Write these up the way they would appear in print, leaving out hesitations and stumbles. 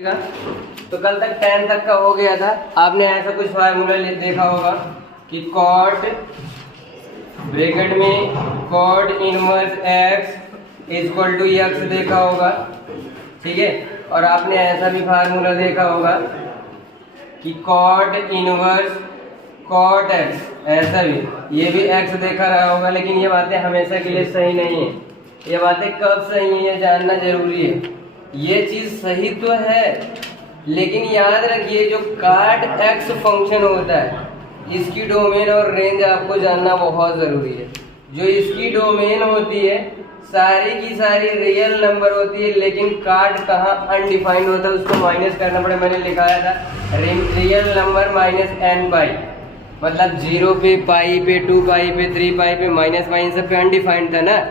तो कल तक 10 तक का हो गया था। आपने ऐसा कुछ फार्मूला देखा होगा कि कॉट ब्रैकेट में cot inverse x equal to x देखा होगा, ठीक है। और आपने ऐसा भी फार्मूला देखा होगा कि कॉट इनवर्स कॉट एक्स, ऐसा भी, ये भी एक्स देखा रहा होगा। लेकिन ये बातें हमेशा के लिए सही नहीं है। ये बातें कब सही है ये जानना जरूरी है। ये चीज सही तो है, लेकिन याद रखिए जो काट एक्स फंक्शन होता है इसकी डोमेन और रेंज आपको जानना बहुत जरूरी है। जो इसकी डोमेन होती है सारी की सारी रियल नंबर होती है, लेकिन काट कहाँ अनडिफाइंड होता है, उसको माइनस करना पड़े। मैंने लिखाया था रियल नंबर माइनस एन पाई, मतलब 0 पे, पाई पे, 2 पाई पे, 3 पाई पे, माइनस पाई, इन सब पे अनडिफाइंड था ना।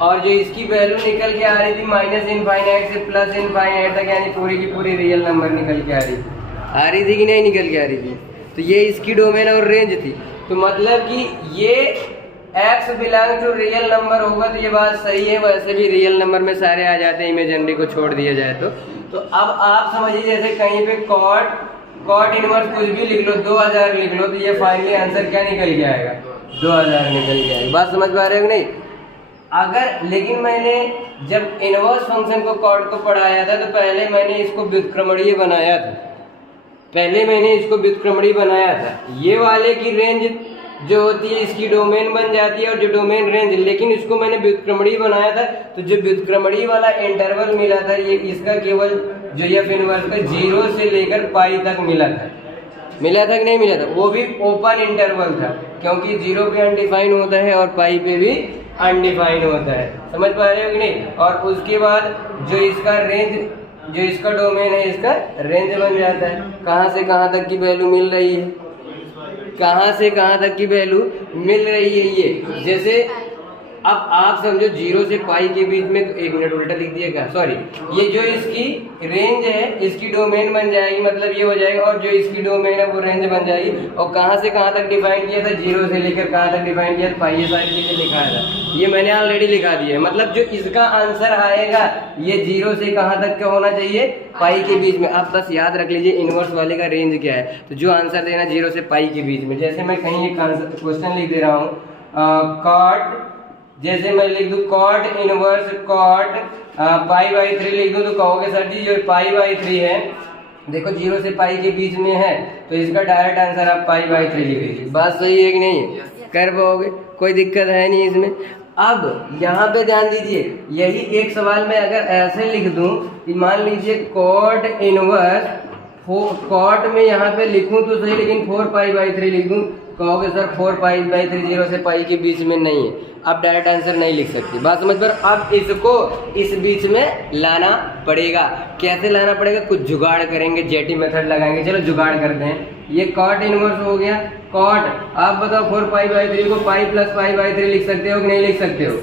और जो इसकी वैल्यू निकल के आ रही थी माइनस इनफाइनाइट से प्लस इनफाइनाइट तक, यानी पूरी की पूरी रियल नंबर निकल के आ रही थी कि नहीं निकल के आ रही थी। तो ये इसकी डोमेन और रेंज थी। तो मतलब कि ये x belong to real number होगा तो ये बात सही है। वैसे भी रियल नंबर में सारे आ जाते हैं, इमेजिनरी को छोड़ दिया जाए तो अब आप समझिए जैसे कहीं पे कॉट इनवर्स कुछ भी लिख लो, 2000 लिख लो, तो ये फाइनली आंसर क्या निकल के आएगा, 2000 निकल के आएगा। बात समझ पा रहे हो कि नहीं। अगर लेकिन मैंने जब इनवर्स फंक्शन को कॉट को पढ़ाया था तो पहले मैंने इसको व्युत्क्रमणीय बनाया था। ये वाले की रेंज जो होती है इसकी डोमेन बन जाती है और जो डोमेन रेंज, लेकिन इसको मैंने व्युत्क्रमणीय बनाया था। तो जो व्युत्क्रमणीय वाला इंटरवल मिला था ये इसका केवल जो एफ इनवर्स का 0 से लेकर पाई तक मिला था कि नहीं मिला था। वो भी ओपन इंटरवल था, क्योंकि 0 पे अनडिफाइन होता है और पाई पे भी अनडिफाइंड होता है। समझ पा रहे हो कि नहीं। और उसके बाद जो इसका रेंज, जो इसका डोमेन है, इसका रेंज बन जाता है। कहाँ से कहाँ तक की वैल्यू मिल रही है, कहाँ से कहाँ तक की वैल्यू मिल रही है। ये जैसे अब आप समझो 0 से पाई के बीच में, तो 1 मिनट उल्टा लिख दिया क्या, सॉरी, ये जो इसकी रेंज है इसकी डोमेन बन जाएगी, मतलब ये हो जाएगा। और जो इसकी डोमेन है वो रेंज बन जाएगी। और कहाँ से कहाँ तक डिफाइन किया था, 0 से लेकर कहाँ तक डिफाइन किया था, पाई, ये सारी चीजें लिखा था। ये मैंने ऑलरेडी लिखा दिया है। मतलब जो इसका आंसर आएगा ये 0 से कहाँ तक का होना चाहिए, पाई के बीच में। आप बस याद रख लीजिए इनवर्स वाले का रेंज क्या है। तो जो आंसर देना 0 से पाई के बीच में, जैसे मैं कहीं एक क्वेश्चन लिख दे रहा हूँ, कॉट, जैसे मैं लिख दूं cot inverse cot pi by 3 लिख दूं, तो कहोगे सर जी जो पाई बाई 3 है, देखो 0 से पाई के बीच में है, तो इसका डायरेक्ट आंसर आप पाई बाई 3 लिख लीजिए। बात सही है कि नहीं है, कर पाओगे, कोई दिक्कत है नहीं इसमें। अब यहाँ पे ध्यान दीजिए, यही एक सवाल में अगर ऐसे लिख दूं, मान लीजिए कॉट इनवर्स कॉट में यहाँ पे लिखूं तो सही, लेकिन 4 पाई बाई 3 लिख दूं, कहोगे सर 4 पाई बाई 3 0 से पाई के बीच में नहीं है, अब डायरेक्ट आंसर नहीं लिख सकती। बात समझ पर। अब इसको इस बीच में लाना पड़ेगा। कैसे लाना पड़ेगा, कुछ जुगाड़ करेंगे, जेटी मेथड लगाएंगे। चलो जुगाड़ करते हैं। ये कॉट इनवर्स हो गया, कॉट, आप बताओ 4 पाई बाई 3 को पाई प्लस पाई बाई 3 लिख सकते हो कि नहीं लिख सकते हो,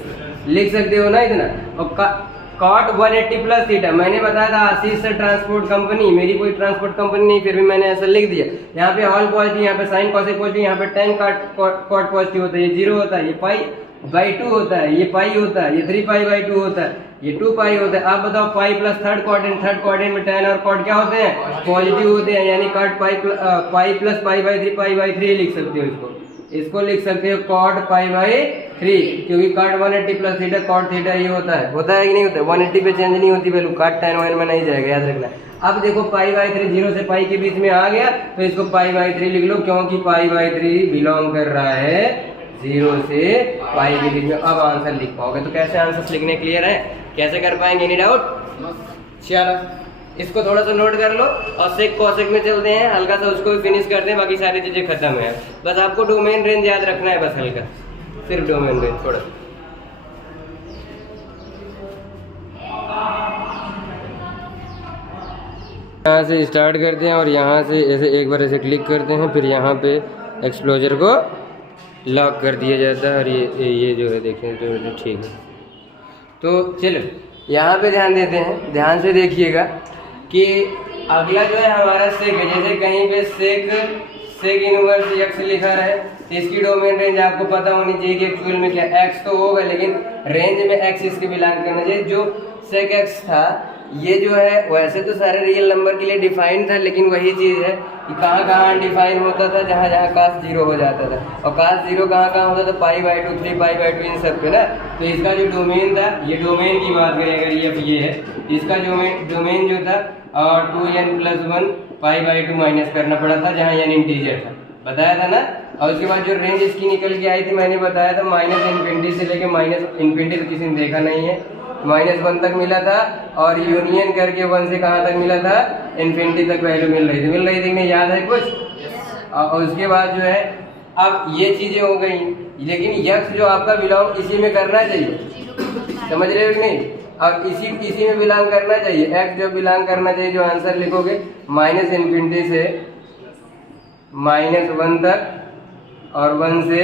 लिख सकते हो ना इतना। और कॉट 180 प्लस थीटा, मैंने बताया था आशीष से ट्रांसपोर्ट कंपनी, मेरी कोई ट्रांसपोर्ट कंपनी नहीं, फिर भी मैंने ऐसा लिख दिया। यहाँ पे ऑल पॉजिटिव, यहाँ पे साइन कॉसेक पॉजिटिव, यहाँ पे tan कॉट पॉजिटिव होता है, ये 0 होता है, ये पाई बाई 2 होता है, ये पाई होता है, ये 3 पाई बाई 2 होता है, ये 2 पाई होता है। आप बताओ पाई प्लस थर्ड क्वाड्रेंट में tan और कॉट क्या होते हैं, पॉजिटिव होते हैं, यानी cot pi plus pi by 3 लिख सकते हो। इसको लिख सकते हो कॉट पाई बाई 3, क्योंकि cot 180 plus theta cot theta ये होता है कि नहीं होता है। 180 पे चेंज नहीं होती वैल्यू, कॉट tan 1 में नहीं जाएगा, याद रखना। अब देखो पाई बाई 3 0 से पाई के बीच में आ गया, तो इसको पाई बाई 3 लिख लो, क्योंकि पाई बाई 3 बिलोंग कर रहा है 0 से पाई के बीच में। अब आंसर लिख पाओगे। तो कैसे आंसर लिखने क्लियर है, कैसे कर पाएंगे, एनी डाउट। चलो इसको थोड़ा सा नोट कर लो और सेक कॉसेक में चलते हैं, हल्का सा उसको फिनिश करते हैं, बाकी सारी चीजें खत्म है। बस आपको डोमेन रेंज याद रखना है, बस हल्का, सिर्फ डोमेन रेंज थोड़ा। यहाँ से स्टार्ट करते हैं और यहाँ से ऐसे एक बार ऐसे क्लिक करते हैं, फिर यहाँ पे एक्सप्लोजर को लॉक कर दिया जाता है। और ये जो है देखें तो ठीक है। तो चलो यहाँ पे ध्यान देते हैं, ध्यान से देखिएगा कि अगला जो है हमारा सेक है। जैसे कहीं पे सेक इनवर्स एक्स लिखा है, तो इसकी डोमेन रेंज आपको पता होनी चाहिए कि एक्चुअल में क्या एक्स तो होगा, लेकिन रेंज में एक्स इसके बिलोंग करना चाहिए। जो सेक एक्स था ये जो है वैसे तो सारे रियल नंबर के लिए डिफाइन था, लेकिन वही चीज़ है कि कहाँ कहाँ अनडिफाइन होता था, जहाँ जहाँ कास्ट 0 हो जाता था। और कास्ट 0 कहाँ कहाँ होता था, π/2, 3π/2 इन सब पे ना। तो इसका जो डोमेन था, ये डोमेन की बात करें अगर ये है, इसका डोमेन जो था और 2n+1 π/2 माइनस करना पड़ा था, जहाँ n इंटीजर था, बताया था ना। और उसके बाद जो रेंज इसकी निकल के आई थी मैंने बताया था -∞ से लेके -∞ तो किसी ने देखा नहीं है, -1 तक मिला था। और यूनियन करके 1 से कहाँ तक मिला था, इन्फिनिटी तक वैल्यू मिल रही थी नहीं, याद है कुछ। और उसके बाद जो है अब ये चीजें हो गई, लेकिन यक्स जो आपका बिलोंग इसी में करना चाहिए, समझ रहे हो कि नहीं। अब इसी में बिलोंग करना चाहिए, एक्स जो बिलोंग करना चाहिए, जो आंसर लिखोगे -∞ से -1 तक और 1 से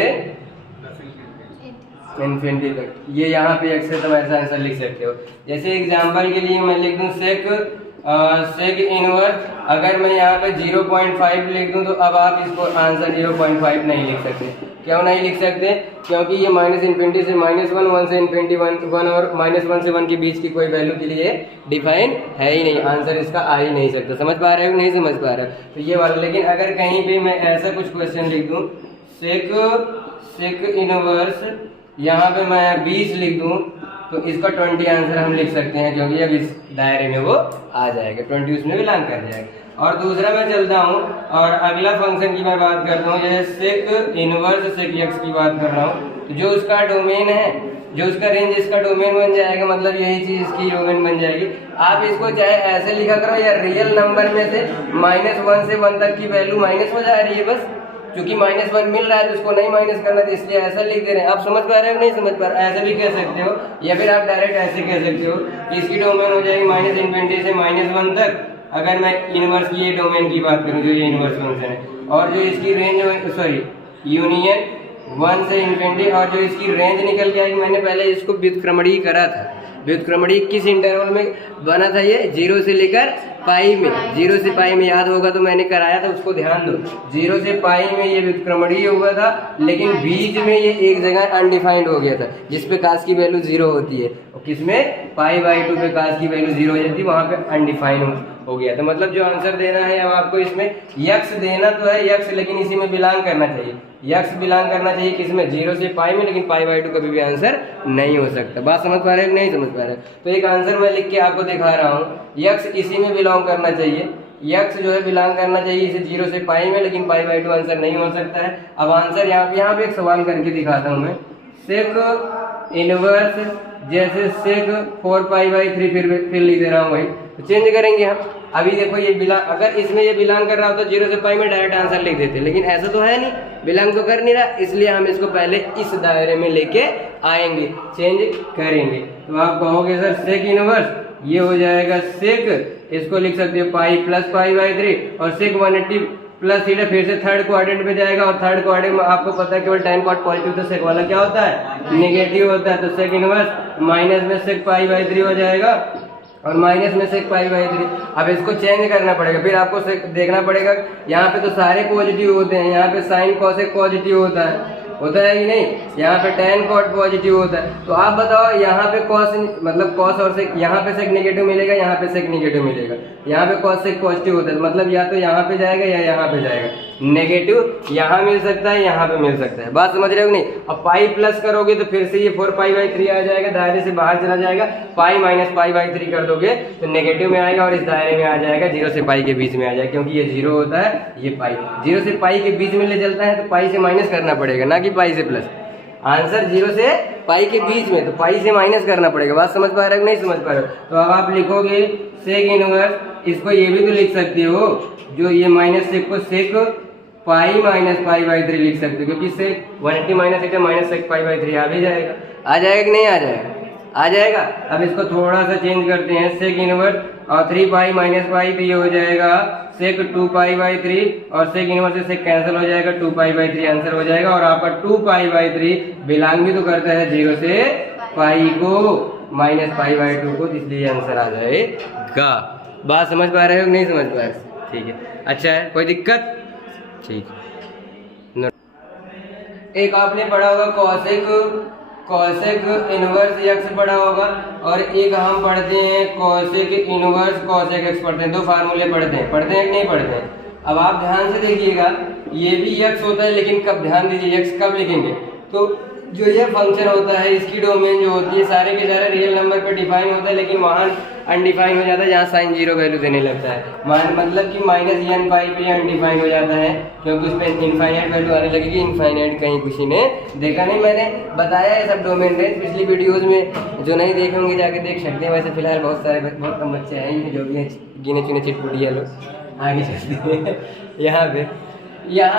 इन्फिनिटी तक, ये यहाँ पे एक्स है, तुम ऐसा आंसर लिख सकते हो। जैसे एग्जांपल के लिए मैं लिख दूँ सेक इनवर्स, अगर मैं यहाँ पे 0.5 लिख दूँ तो अब आप इसको आंसर 0.5 नहीं लिख सकते। क्यों नहीं लिख सकते, क्योंकि ये -∞ से -1, 1 से इन्फिनिटी 1 और -1 से 1 के बीच की कोई वैल्यू के लिए डिफाइन है ही नहीं, आंसर इसका आ ही नहीं सकता। समझ पा रहे हो नहीं समझ पा रहे हो, तो ये वाला। लेकिन अगर कहीं पे मैं ऐसा कुछ क्वेश्चन लिख दूँ सेक इनवर्स, यहाँ पे मैं 20 लिख दूँ तो इसका 20 आंसर हम लिख सकते हैं, क्योंकि अब इस दायरे में वो आ जाएगा, 20 उसमें बिलोंग कर जाएगा। और दूसरा मैं चलता हूँ और अगला फंक्शन की मैं बात करता हूँ, जैसे सेक इनवर्स सेक एक्स की बात कर रहा हूँ। तो जो उसका डोमेन है, जो उसका रेंज इसका डोमेन बन जाएगा, मतलब यही चीज इसकी डोमेन बन जाएगी। आप इसको चाहे ऐसे लिखा करो या रियल नंबर में से -1 से 1 तक की वैल्यू माइनस हो जा रही है बस, क्योंकि -1 मिल रहा है तो उसको नहीं माइनस करना, तो इसलिए ऐसा लिख दे रहे हैं। आप समझ पा रहे हो नहीं समझ पा रहे, ऐसे भी कह सकते हो, या फिर आप डायरेक्ट ऐसे कह सकते हो कि इसकी डोमेन हो जाएगी -∞ से -1 तक, अगर मैं इनवर्स की ये डोमेन की बात करूँ, जो ये इनवर्स फंक्शन है, और जो इसकी रेंज यूनियन 1 से इन्फिनिटी, और जो इसकी रेंज निकल के आएगी, मैंने पहले इसको व्युत्क्रमणीय करा था। व्युत्क्रमणीय किस इंटरवल में बना था, ये 0 से लेकर पाई में, 0 से पाई में याद होगा तो मैंने कराया था, उसको ध्यान दो। 0 से पाई में ये व्युत्क्रमणीय हुआ था, लेकिन बीच में ये एक जगह अनडिफाइंड हो गया था, जिसपे कास की वैल्यू 0 होती है, और किसमें π/2 पे कास की वैल्यू 0 हो जाती है, वहां पे अनडिफाइंड हो गया था। मतलब जो आंसर देना है अब आपको इसमें यक्स देना तो है, यक्स, लेकिन इसी में बिलोंग करना चाहिए, यक्स बिलोंग करना चाहिए किसमें, 0 से पाई में, लेकिन π/2 कभी भी आंसर नहीं हो सकता। बात समझ पा रहे हो नहीं समझ पा रहे हो, तो एक आंसर मैं लिख के आपको दिखा रहा हूँ, यक्स इसी में बिलोंग करना चाहिए, यक्स जो है बिलोंग करना चाहिए इसे 0 से पाई में, लेकिन π/2 आंसर नहीं हो सकता है। अब आंसर यहाँ पे एक सवाल करके दिखाता हूँ मैं, सेक इनवर्स, जैसे सेक 4π/3 फिर लिख दे रहा हूँ भाई, तो चेंज करेंगे हम। अभी देखो ये अगर इसमें ये बिलोंग कर रहा हो तो 0 से पाई में डायरेक्ट आंसर लिख देते, लेकिन ऐसा तो है नहीं, बिलोंग तो कर नहीं रहा, इसलिए हम इसको पहले इस दायरे में लेके आएंगे, चेंज करेंगे। तो आप कहोगे सर सेक इनवर्स, ये हो जाएगा सेक, इसको लिख सकते हो पाई प्लस π/3, और सेक 180 प्लस थीटा, फिर से थर्ड क्वाड्रेंट में जाएगा, और थर्ड क्वाड्रेंट में आपको पता है केवल tan cot पॉजिटिव, तो सेक वाला क्या होता है, नेगेटिव होता है। तो सेक इनवर्स माइनस में सेक π/3 हो जाएगा, और माइनस में सेक π/3। अब इसको चेंज करना पड़ेगा, फिर आपको देखना पड़ेगा, यहाँ पे तो सारे पॉजिटिव होते हैं, यहाँ पे साइन कॉसेक पॉजिटिव होता है कि नहीं, यहाँ पे tan cot पॉजिटिव होता है। तो आप बताओ यहाँ पे कॉस, मतलब कॉस और सेक, यहाँ पे सेक नेगेटिव मिलेगा, यहाँ पे सेक नेगेटिव मिलेगा, यहाँ पे कॉस सेक पॉजिटिव होता है, मतलब या तो यहाँ पे जाएगा या यहाँ पे जाएगा, नेगेटिव यहाँ मिल सकता है, यहाँ पे मिल सकता है। बात समझ रहे हो नहीं। अब पाई प्लस करोगे तो फिर से ये 4π/3 आ जाएगा, दायरे से बाहर चला जाएगा, पाई माइनस π/3 कर दोगे तो नेगेटिव में आएगा, और इस दायरे में आ जाएगा, 0 से पाई के बीच में आ जाएगा, क्योंकि ये 0 होता है, ये पाई 0 से पाई के बीच में ले चलता है, तो पाई से माइनस करना पड़ेगा, ना कि पाई से प्लस। आंसर 0 से पाई के बीच में, तो पाई से माइनस करना पड़ेगा। बात समझ पा रहे हो नहीं समझ पा रहे हो, तो अब आप लिखोगे सेक इनवर्स, इसको ये भी तो लिख सकते हो, जो ये माइनस सेक को सेक पाई माइनस π/3 लिख सकते हो, क्योंकि सेक 180 माइनस थीटा माइनस सेक π/3 आ भी जाएगा, आ जाएगा कि नहीं आ जाएगा, आ जाएगा। अब इसको थोड़ा सा चेंज करते हैं, सेक इनवर्स और 3π माइनस पाई, तो ये हो जाएगा सेक 2π/3, और सेक इनवर्स से सेक कैंसिल हो जाएगा, 2π/3 आंसर हो जाएगा। और आपका 2π/3 बिलोंग भी तो करता है 0 से पाई को माइनस π/2 को, इसलिए आंसर आ जाएगा। बात समझ पा रहे हो नहीं समझ पा रहे, ठीक है, अच्छा है, कोई दिक्कत, ठीक। एक आपने पढ़ा होगा कॉसेक कॉसेक इनवर्स एक्स पढ़ा होगा और एक हम पढ़ते हैं कॉसेक इनवर्स कॉसेक एक्स पढ़ते हैं। दो फार्मूले पढ़ते हैं कि नहीं पढ़ते हैं। अब आप ध्यान से देखिएगा, ये भी एक्स होता है, लेकिन कब, ध्यान दीजिए एक्स कब लिखेंगे, तो जो ये फंक्शन होता है इसकी डोमेन जो होती है सारे के सारे रियल नंबर पर डिफाइन होता है, लेकिन वहाँ अनडिफाइन हो जाता है जहाँ साइन जीरो वैल्यू देने लगता है। मतलब कि माइनस n पाई पे अनडिफाइन हो जाता है, क्योंकि उस पर इनफाइनाइट वैल्यू आने लगेगी। इनफाइनाइट कहीं किसी ने देखा नहीं, मैंने बताया है सब डोमेन रेंज पिछली वीडियोज़ में, जो नहीं देखे होंगे जाके देख सकते हैं। वैसे फिलहाल बहुत कम बच्चे हैं जो भी हैं गिने चुने चिटपुटिया लोग। आगे चलते हैं, यहाँ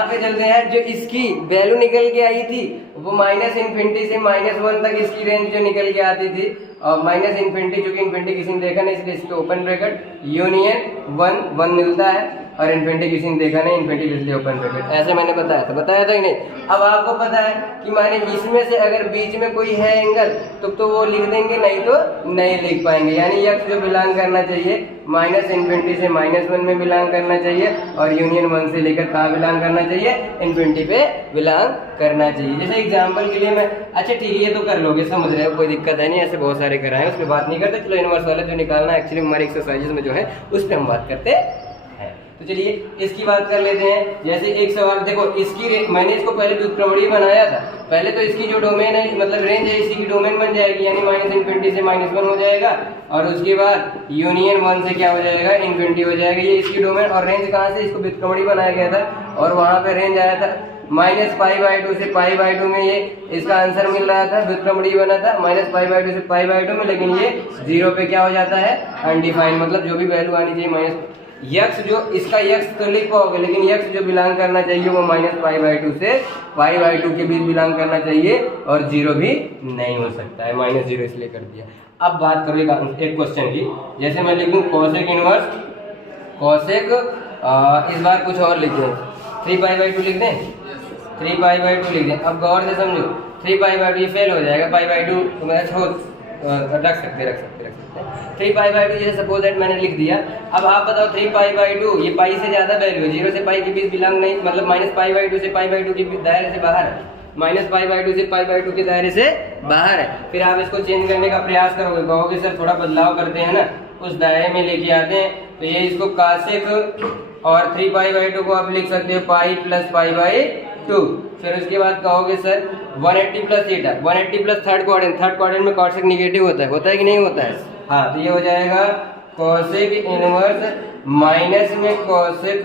पे चलते हैं। जो इसकी वैल्यू निकल के आई थी वो माइनस इन्फिनिटी से -1 तक इसकी रेंज जो निकल के आती थी, और माइनस इन्फिनिटी, चूंकि इन्फिनिटी किसी ने देखा नहीं इसलिए इसको ओपन ब्रैकेट यूनियन 1 मिलता है, और इन्फिनिटी किसी ने देखा नहीं, इन्फिनिटी इसलिए ओपन ब्रैकेट। ऐसे मैंने बताया था कि नहीं। अब आपको पता है कि माने इसमें से अगर बीच में कोई है एंगल तो वो लिख देंगे, नहीं तो नहीं लिख पाएंगे। यानी एक्स जो बिलोंग करना चाहिए माइनस इन्फिनिटी से -1 में बिलोंग करना चाहिए, और यूनियन 1 से लेकर कहाँ बिलोंग करना चाहिए, इन्फिनिटी पे बिलोंग करना चाहिए। जैसे एग्जाम्पल के लिए मैं, अच्छा ठीक है ये तो कर लोगे, समझ रहे हो, कोई दिक्कत है नहीं, ऐसे बहुत सारे कराए उस पर बात नहीं करते। चलो इनवर्स वाला जो निकालना है एक्चुअली हमारे एक्सरसाइजेस में जो है उस पर हम बात करते हैं। तो चलिए इसकी बात कर लेते हैं। जैसे एक सवाल देखो, इसकी मैंने इसको पहले व्युत्क्रमणीय बनाया था। पहले तो इसकी जो डोमेन है मतलब रेंज है इसी की डोमेन बन जाएगी, यानी माइनस इन्फिनिटी से -1 हो जाएगा, और उसके बाद यूनियन 1 से क्या हो जाएगा, इन्फिनिटी हो जाएगा। ये इसकी डोमेन, और रेंज कहाँ से, इसको व्युत्क्रमणीय बनाया गया था और वहाँ पे रेंज आया था -π/2 से π/2 में। ये इसका आंसर मिल रहा था, व्युत्क्रमणीय बना था -π/2 से π/2 में, लेकिन ये 0 पे क्या हो जाता है, अनडिफाइंड। मतलब जो भी वैल्यू आनी चाहिए माइनस यक्स, जो इसका यक्स तो लिख पाओगे, लेकिन यक्स जो बिलोंग करना चाहिए वो -π/2 से π/2 के बीच बिलोंग करना चाहिए, और 0 भी नहीं हो सकता है, -0 इसलिए कर दिया। अब बात करो एक क्वेश्चन की। जैसे मैं लिखूं कॉसेक इनवर्स कॉसेक, इस बार कुछ और लिखें, 3π/2 लिख दें, 3π/2 लिख दें। अब गौर से समझो, 3π/2 ये फेल हो जाएगा, π/2 तो मैं रख सकते 3π/2 जैसे सपोज दैट मैंने लिख दिया। अब आप बताओ 3π/2 ये पाई से ज्यादा वैल्यू है, 0 से पाई के बीच बिलोंग नहीं, मतलब -π/2 से π/2 के दायरे से बाहर है, -π/2 से π/2 के दायरे से बाहर है। फिर आप इसको चेंज करने का प्रयास करोगे, कहोगे सर थोड़ा बदलाव करते हैं ना, उस दायरे में लेके आते हैं। तो ये इसको कासेक और 3π/2 को आप लिख सकते हो पाई प्लस π/2। फिर उसके बाद कहोगे sir 180 plus theta, 180 plus third quadrant में कॉसेक निगेटिव होता है कि नहीं होता है। हाँ, तो ये हो जाएगा कॉसेक इनवर्स माइनस में कॉसेक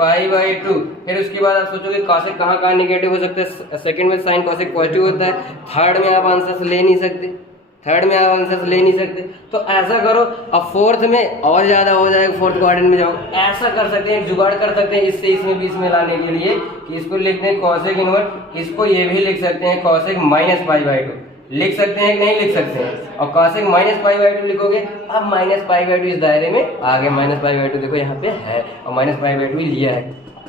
π/2। फिर उसके बाद आप सोचोगे कॉसेक कहाँ निगेटिव हो सकता है, सेकंड में साइन कॉसेक पॉजिटिव होता है, थर्ड में आप आंसर ले नहीं सकते, तो ऐसा करो। अब फोर्थ में और ज्यादा हो जाएगा, फोर्थ क्वाड्रेंट में जाओ, ऐसा कर सकते हैं, जुगाड़ कर सकते हैं इससे इसमें बीच में लाने के लिए कि इसको लिखते हैं कॉसेक इनवर्स, इसको ये भी लिख सकते हैं कॉसेक -π/2, लिख सकते हैं कि नहीं लिख सकते हैं। और कॉसेक -π/2 लिखोगे, अब -π/2 इस दायरे में आगे, -π/2 देखो यहाँ पे है, और -π/2 लिया है,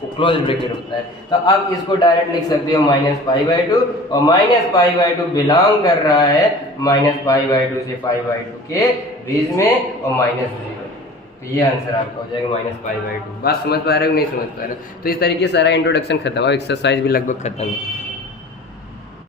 क्लोज ब्रैकेट होता है। तो अब इसको डायरेक्ट लिख सकते हो -π/2, और -π/2 बिलोंग कर रहा है -π/2 से π/2 के बीच में, और -0। तो ये आंसर आपका हो जाएगा -π/2। बात समझ पा रहे हो नहीं समझ पा रहे हो। तो इस तरीके से सारा इंट्रोडक्शन खत्म, और एक्सरसाइज भी लगभग खत्म है।